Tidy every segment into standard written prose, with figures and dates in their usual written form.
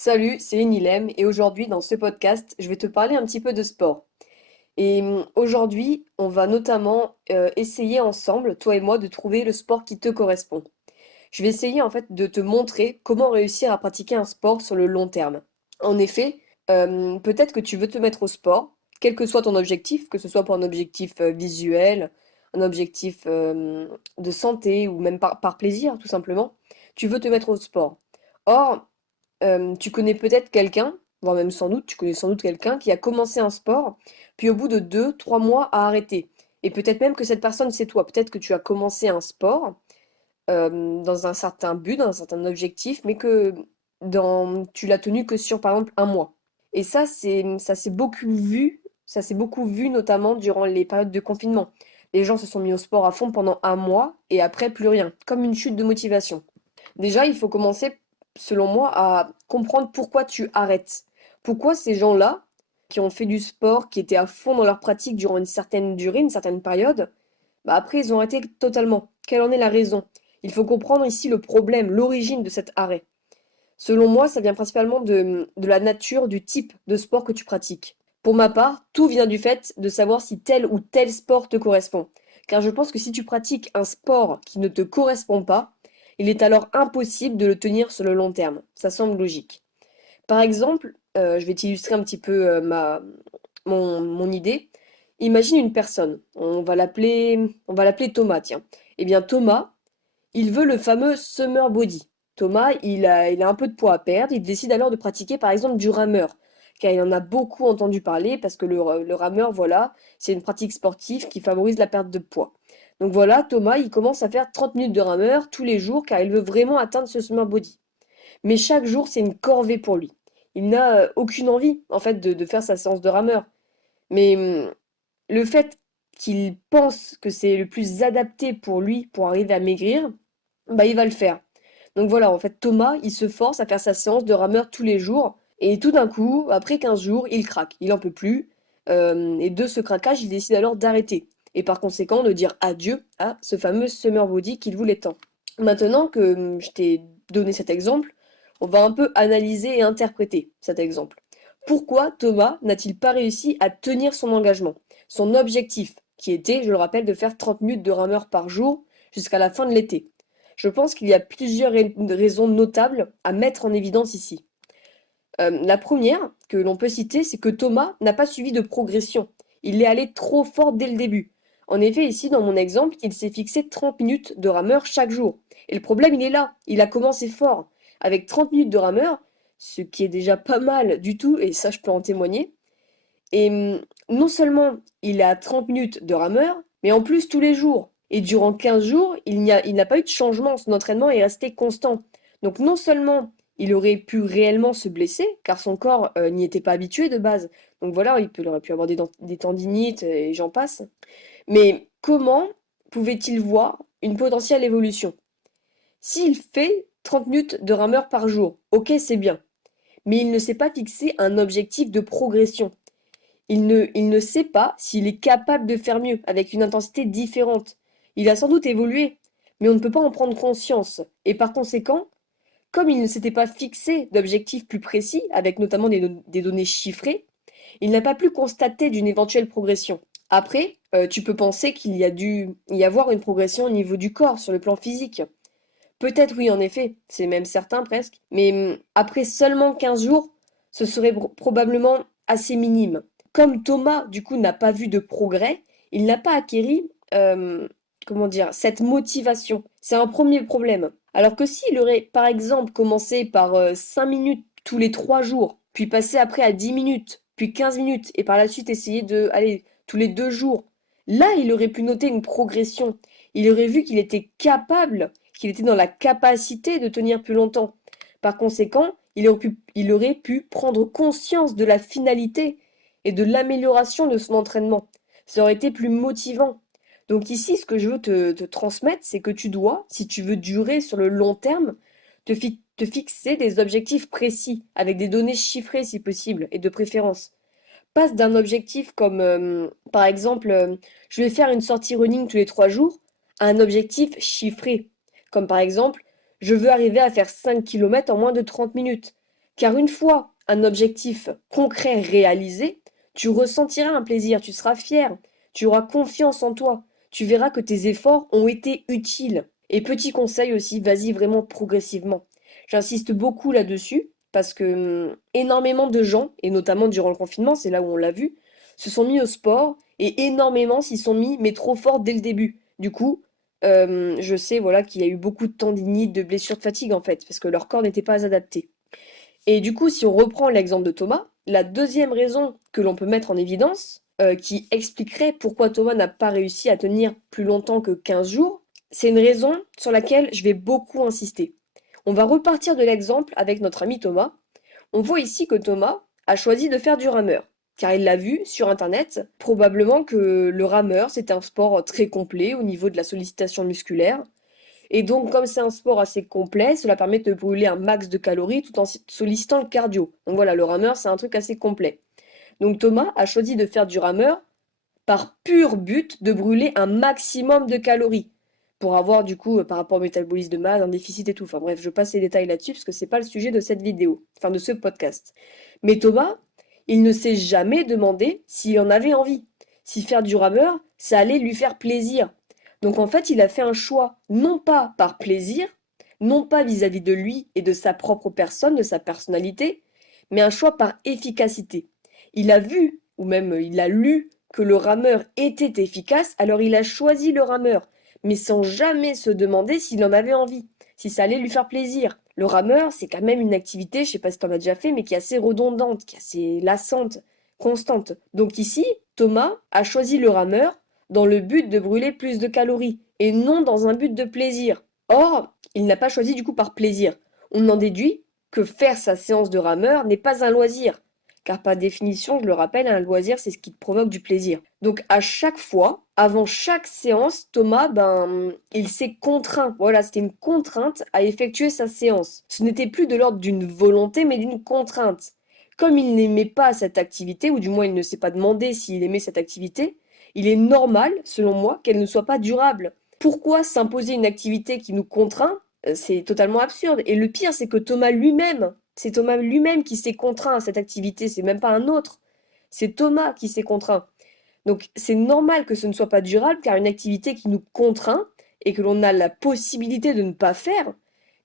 Salut, c'est Enilem et aujourd'hui dans ce podcast, je vais te parler un petit peu de sport. Aujourd'hui, on va notamment essayer ensemble, toi et moi, de trouver le sport qui te correspond. Je vais essayer en fait de te montrer comment réussir à pratiquer un sport sur le long terme. En effet, peut-être que tu veux te mettre au sport, quel que soit ton objectif, que ce soit pour un objectif visuel, un objectif de santé ou même par plaisir tout simplement, tu veux te mettre au sport. Or, tu connais peut-être quelqu'un, voire même sans doute, tu connais sans doute quelqu'un qui a commencé un sport, puis au bout de 2, 3 mois a arrêté. Et peut-être même que cette personne, c'est toi. Peut-être que tu as commencé un sport dans un certain but, dans un certain objectif, mais que tu l'as tenu que sur, par exemple, un mois. Et ça s'est beaucoup vu notamment durant les périodes de confinement. Les gens se sont mis au sport à fond pendant un mois et après plus rien, comme une chute de motivation. Déjà, il faut commencer, selon moi, à comprendre pourquoi tu arrêtes. Pourquoi ces gens-là, qui ont fait du sport, qui étaient à fond dans leur pratique durant une certaine durée, une certaine période, bah après, ils ont arrêté totalement. Quelle en est la raison? Il faut comprendre ici le problème, l'origine de cet arrêt. Selon moi, ça vient principalement de la nature, du type de sport que tu pratiques. Pour ma part, tout vient du fait de savoir si tel ou tel sport te correspond. Car je pense que si tu pratiques un sport qui ne te correspond pas, il est alors impossible de le tenir sur le long terme. Ça semble logique. Par exemple, je vais t'illustrer un petit peu mon idée. Imagine une personne, on va l'appeler Thomas, tiens. Eh bien Thomas, il veut le fameux summer body. Thomas, il a un peu de poids à perdre, il décide alors de pratiquer par exemple du rameur, car il en a beaucoup entendu parler parce que le rameur, voilà, c'est une pratique sportive qui favorise la perte de poids. Donc voilà, Thomas, il commence à faire 30 minutes de rameur tous les jours car il veut vraiment atteindre ce summer body. Mais chaque jour, c'est une corvée pour lui. Il n'a aucune envie, en fait, de faire sa séance de rameur. Mais le fait qu'il pense que c'est le plus adapté pour lui pour arriver à maigrir, bah il va le faire. Donc voilà, en fait, Thomas, il se force à faire sa séance de rameur tous les jours. Et tout d'un coup, après 15 jours, il craque. Il en peut plus. Et de ce craquage, il décide alors d'arrêter. Et par conséquent, de dire adieu à ce fameux summer body qu'il voulait tant. Maintenant que je t'ai donné cet exemple, on va un peu analyser et interpréter cet exemple. Pourquoi Thomas n'a-t-il pas réussi à tenir son engagement, son objectif, qui était, je le rappelle, de faire 30 minutes de rameur par jour jusqu'à la fin de l'été? Je pense qu'il y a plusieurs raisons notables à mettre en évidence ici. La première que l'on peut citer, c'est que Thomas n'a pas suivi de progression. Il est allé trop fort dès le début. En effet, ici, dans mon exemple, il s'est fixé 30 minutes de rameur chaque jour. Et le problème, il est là. Il a commencé fort, avec 30 minutes de rameur, ce qui est déjà pas mal du tout, et ça, je peux en témoigner. Et non seulement il a 30 minutes de rameur, mais en plus tous les jours. Et durant 15 jours, il n'a pas eu de changement. Son entraînement est resté constant. Donc non seulement il aurait pu réellement se blesser, car son corps n'y était pas habitué de base. Donc voilà, il aurait pu avoir des tendinites et j'en passe. Mais comment pouvait-il voir une potentielle évolution? S'il fait 30 minutes de rameur par jour, ok, c'est bien. Mais il ne s'est pas fixé un objectif de progression. Il ne sait pas s'il est capable de faire mieux, avec une intensité différente. Il a sans doute évolué, mais on ne peut pas en prendre conscience. Et par conséquent, comme il ne s'était pas fixé d'objectifs plus précis, avec notamment des données chiffrées, il n'a pas pu constater d'une éventuelle progression. Après, tu peux penser qu'il y a dû y avoir une progression au niveau du corps, sur le plan physique. Peut-être oui, en effet, c'est même certain presque, mais après seulement 15 jours, ce serait probablement assez minime. Comme Thomas, du coup, n'a pas vu de progrès, il n'a pas acquéri, comment dire, cette motivation. C'est un premier problème. Alors que s'il aurait, par exemple, commencé par 5 minutes tous les 3 jours, puis passé après à 10 minutes, puis 15 minutes, et par la suite essayer de, allez, tous les 2 jours, là, il aurait pu noter une progression. Il aurait vu qu'il était dans la capacité de tenir plus longtemps. Par conséquent, il aurait pu prendre conscience de la finalité et de l'amélioration de son entraînement. Ça aurait été plus motivant. Donc ici, ce que je veux te transmettre, c'est que tu dois, si tu veux durer sur le long terme, te fixer des objectifs précis, avec des données chiffrées si possible, et de préférence. Passe d'un objectif comme, par exemple, je vais faire une sortie running tous les 3 jours, à un objectif chiffré. Comme par exemple, je veux arriver à faire 5 km en moins de 30 minutes. Car une fois un objectif concret réalisé, tu ressentiras un plaisir, tu seras fier, tu auras confiance en toi, tu verras que tes efforts ont été utiles. Et petit conseil aussi, vas-y vraiment progressivement. J'insiste beaucoup là-dessus parce que énormément de gens, et notamment durant le confinement, c'est là où on l'a vu, se sont mis au sport et énormément s'y sont mis, mais trop fort dès le début. Du coup, je sais voilà qu'il y a eu beaucoup de tendinites, de blessures, de fatigue en fait, parce que leur corps n'était pas adapté. Et du coup, si on reprend l'exemple de Thomas, la deuxième raison que l'on peut mettre en évidence, qui expliquerait pourquoi Thomas n'a pas réussi à tenir plus longtemps que 15 jours, c'est une raison sur laquelle je vais beaucoup insister. On va repartir de l'exemple avec notre ami Thomas. On voit ici que Thomas a choisi de faire du rameur, car il l'a vu sur Internet, probablement que le rameur, c'est un sport très complet au niveau de la sollicitation musculaire, et donc, comme c'est un sport assez complet, cela permet de brûler un max de calories tout en sollicitant le cardio. Donc voilà, le rameur, c'est un truc assez complet. Donc Thomas a choisi de faire du rameur par pur but de brûler un maximum de calories. Pour avoir du coup, par rapport au métabolisme de masse, un déficit et tout. Enfin bref, je passe les détails là-dessus parce que c'est pas le sujet de cette vidéo, enfin de ce podcast. Mais Thomas, il ne s'est jamais demandé s'il en avait envie. Si faire du rameur, ça allait lui faire plaisir. Donc en fait, il a fait un choix, non pas par plaisir, non pas vis-à-vis de lui et de sa propre personne, de sa personnalité, mais un choix par efficacité. Il a vu, ou même il a lu, que le rameur était efficace, alors il a choisi le rameur, mais sans jamais se demander s'il en avait envie, si ça allait lui faire plaisir. Le rameur, c'est quand même une activité, je sais pas si tu en as déjà fait, mais qui est assez redondante, qui est assez lassante, constante. Donc ici, Thomas a choisi le rameur dans le but de brûler plus de calories, et non dans un but de plaisir. Or, il n'a pas choisi du coup par plaisir. On en déduit que faire sa séance de rameur n'est pas un loisir, car par définition, je le rappelle, un loisir, c'est ce qui te provoque du plaisir. Donc à chaque fois, avant chaque séance, Thomas, il s'est contraint. Voilà, c'était une contrainte à effectuer sa séance. Ce n'était plus de l'ordre d'une volonté, mais d'une contrainte. Comme il n'aimait pas cette activité, ou du moins il ne s'est pas demandé s'il aimait cette activité, il est normal, selon moi, qu'elle ne soit pas durable. Pourquoi s'imposer une activité qui nous contraint? C'est totalement absurde. Et le pire, c'est que c'est Thomas lui-même qui s'est contraint à cette activité, c'est même pas un autre. C'est Thomas qui s'est contraint. Donc c'est normal que ce ne soit pas durable, car une activité qui nous contraint et que l'on a la possibilité de ne pas faire,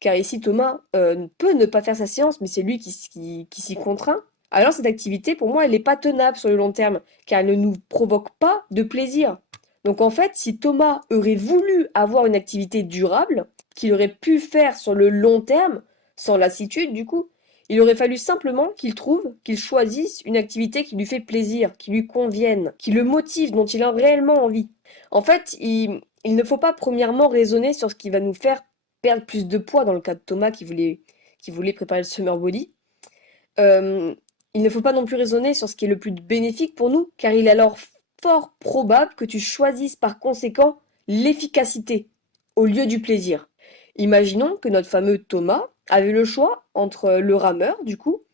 car ici Thomas peut ne pas faire sa séance, mais c'est lui qui s'y contraint, alors cette activité, pour moi, elle n'est pas tenable sur le long terme, car elle ne nous provoque pas de plaisir. Donc en fait, si Thomas aurait voulu avoir une activité durable, qu'il aurait pu faire sur le long terme, sans lassitude du coup, il aurait fallu simplement qu'il trouve, qu'il choisisse une activité qui lui fait plaisir, qui lui convienne, qui le motive, dont il a réellement envie. En fait, il ne faut pas premièrement raisonner sur ce qui va nous faire perdre plus de poids, dans le cas de Thomas qui voulait préparer le summer body. Euh, il ne faut pas non plus raisonner sur ce qui est le plus bénéfique pour nous, car il est alors fort probable que tu choisisses par conséquent l'efficacité au lieu du plaisir. Imaginons que notre fameux Thomas avait le choix entre le rameur, du coup,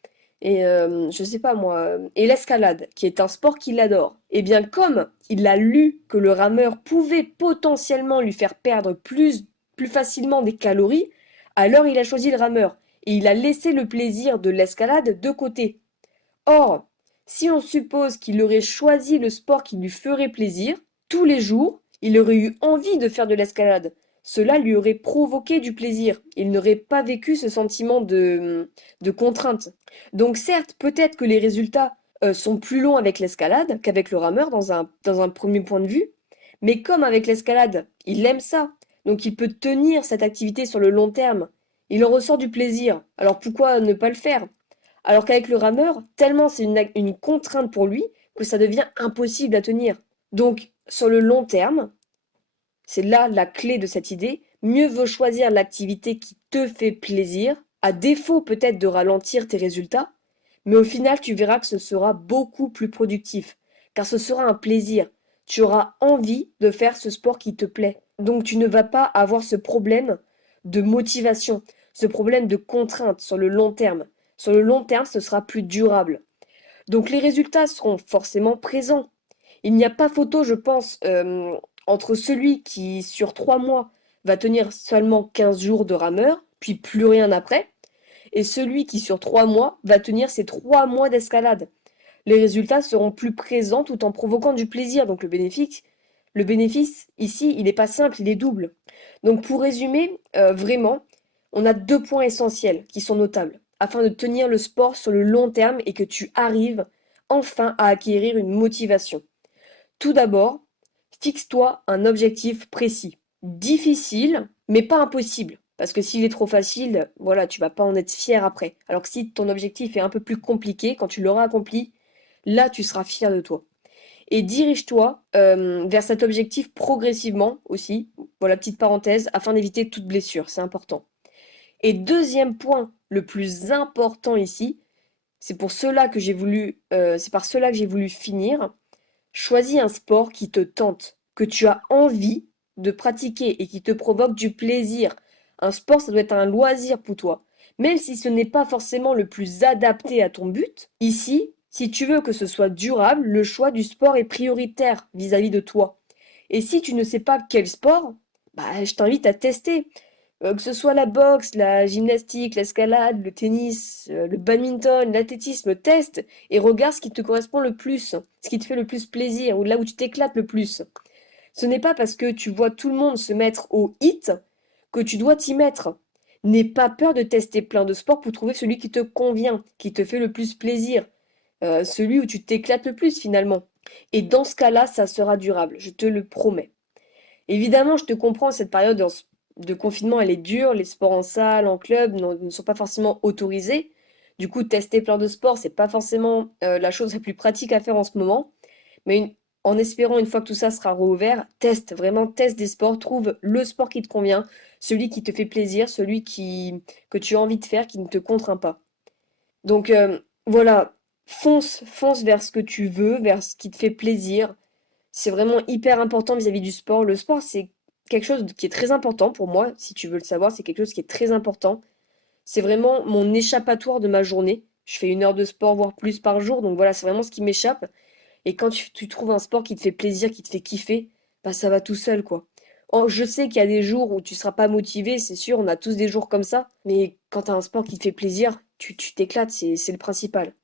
et je sais pas moi, et l'escalade, qui est un sport qu'il adore. Et bien comme il a lu que le rameur pouvait potentiellement lui faire perdre plus facilement des calories, alors il a choisi le rameur, et il a laissé le plaisir de l'escalade de côté. Or, si on suppose qu'il aurait choisi le sport qui lui ferait plaisir, tous les jours, il aurait eu envie de faire de l'escalade. Cela lui aurait provoqué du plaisir. Il n'aurait pas vécu ce sentiment de contrainte. Donc certes, peut-être que les résultats sont plus longs avec l'escalade qu'avec le rameur dans un premier point de vue, mais comme avec l'escalade, il aime ça, donc il peut tenir cette activité sur le long terme. Il en ressort du plaisir. Alors pourquoi ne pas le faire? Alors qu'avec le rameur, tellement c'est une contrainte pour lui que ça devient impossible à tenir. Donc, sur le long terme, c'est là la clé de cette idée, mieux vaut choisir l'activité qui te fait plaisir, à défaut peut-être de ralentir tes résultats, mais au final tu verras que ce sera beaucoup plus productif, car ce sera un plaisir. Tu auras envie de faire ce sport qui te plaît. Donc tu ne vas pas avoir ce problème de motivation, ce problème de contrainte sur le long terme. Sur le long terme, ce sera plus durable. Donc les résultats seront forcément présents. Il n'y a pas photo, je pense, entre celui qui, sur 3 mois, va tenir seulement 15 jours de rameur, puis plus rien après, et celui qui sur 3 mois va tenir ses 3 mois d'escalade. Les résultats seront plus présents tout en provoquant du plaisir. Donc le bénéfice ici, il n'est pas simple, il est double. Donc pour résumer, vraiment, on a 2 points essentiels qui sont notables afin de tenir le sport sur le long terme et que tu arrives enfin à acquérir une motivation. Tout d'abord, fixe-toi un objectif précis. Difficile, mais pas impossible. Parce que s'il est trop facile, voilà, tu vas pas en être fier après. Alors que si ton objectif est un peu plus compliqué, quand tu l'auras accompli, là, tu seras fier de toi. Et dirige-toi vers cet objectif progressivement aussi. Voilà, petite parenthèse, afin d'éviter toute blessure, c'est important. Et deuxième point, le plus important ici, c'est par cela que j'ai voulu finir. Choisis un sport qui te tente, que tu as envie de pratiquer et qui te provoque du plaisir. Un sport, ça doit être un loisir pour toi. Même si ce n'est pas forcément le plus adapté à ton but, ici, si tu veux que ce soit durable, le choix du sport est prioritaire vis-à-vis de toi. Et si tu ne sais pas quel sport, bah, je t'invite à tester. Que ce soit la boxe, la gymnastique, l'escalade, le tennis, le badminton, l'athlétisme, teste et regarde ce qui te correspond le plus, ce qui te fait le plus plaisir ou là où tu t'éclates le plus. Ce n'est pas parce que tu vois tout le monde se mettre au hit que tu dois t'y mettre. N'aie pas peur de tester plein de sports pour trouver celui qui te convient, qui te fait le plus plaisir, celui où tu t'éclates le plus finalement. Et dans ce cas-là, ça sera durable, je te le promets. Évidemment, je te comprends, cette période de confinement, elle est dure. Les sports en salle, en club ne sont pas forcément autorisés. Du coup, tester plein de sports, c'est pas forcément la chose la plus pratique à faire en ce moment. Mais en espérant, une fois que tout ça sera rouvert, teste, vraiment teste des sports, trouve le sport qui te convient, celui qui te fait plaisir, que tu as envie de faire, qui ne te contraint pas. Donc voilà, fonce vers ce que tu veux, vers ce qui te fait plaisir. C'est vraiment hyper important vis-à-vis du sport. Le sport, c'est quelque chose qui est très important pour moi, si tu veux le savoir, c'est quelque chose qui est très important. C'est vraiment mon échappatoire de ma journée. Je fais 1 heure de sport, voire plus par jour, donc voilà, c'est vraiment ce qui m'échappe. Et quand tu trouves un sport qui te fait plaisir, qui te fait kiffer, bah ça va tout seul, quoi. Oh, je sais qu'il y a des jours où tu seras pas motivé, c'est sûr, on a tous des jours comme ça, mais quand tu as un sport qui te fait plaisir, tu t'éclates, c'est le principal.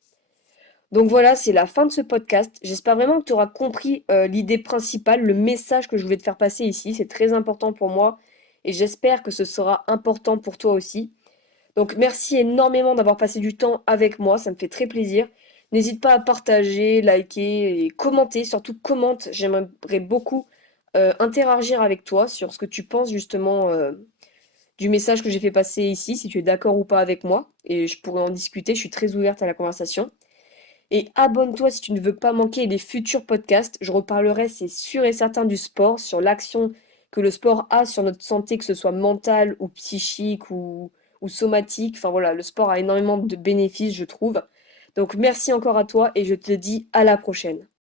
Donc voilà, c'est la fin de ce podcast. J'espère vraiment que tu auras compris l'idée principale, le message que je voulais te faire passer ici. C'est très important pour moi et j'espère que ce sera important pour toi aussi. Donc merci énormément d'avoir passé du temps avec moi, ça me fait très plaisir. N'hésite pas à partager, liker et commenter, surtout commente. J'aimerais beaucoup interagir avec toi sur ce que tu penses justement du message que j'ai fait passer ici, si tu es d'accord ou pas avec moi. Et je pourrais en discuter, je suis très ouverte à la conversation. Et abonne-toi si tu ne veux pas manquer les futurs podcasts. Je reparlerai, c'est sûr et certain, du sport, sur l'action que le sport a sur notre santé, que ce soit mentale ou psychique ou somatique. Enfin voilà, le sport a énormément de bénéfices, je trouve. Donc merci encore à toi et je te dis à la prochaine.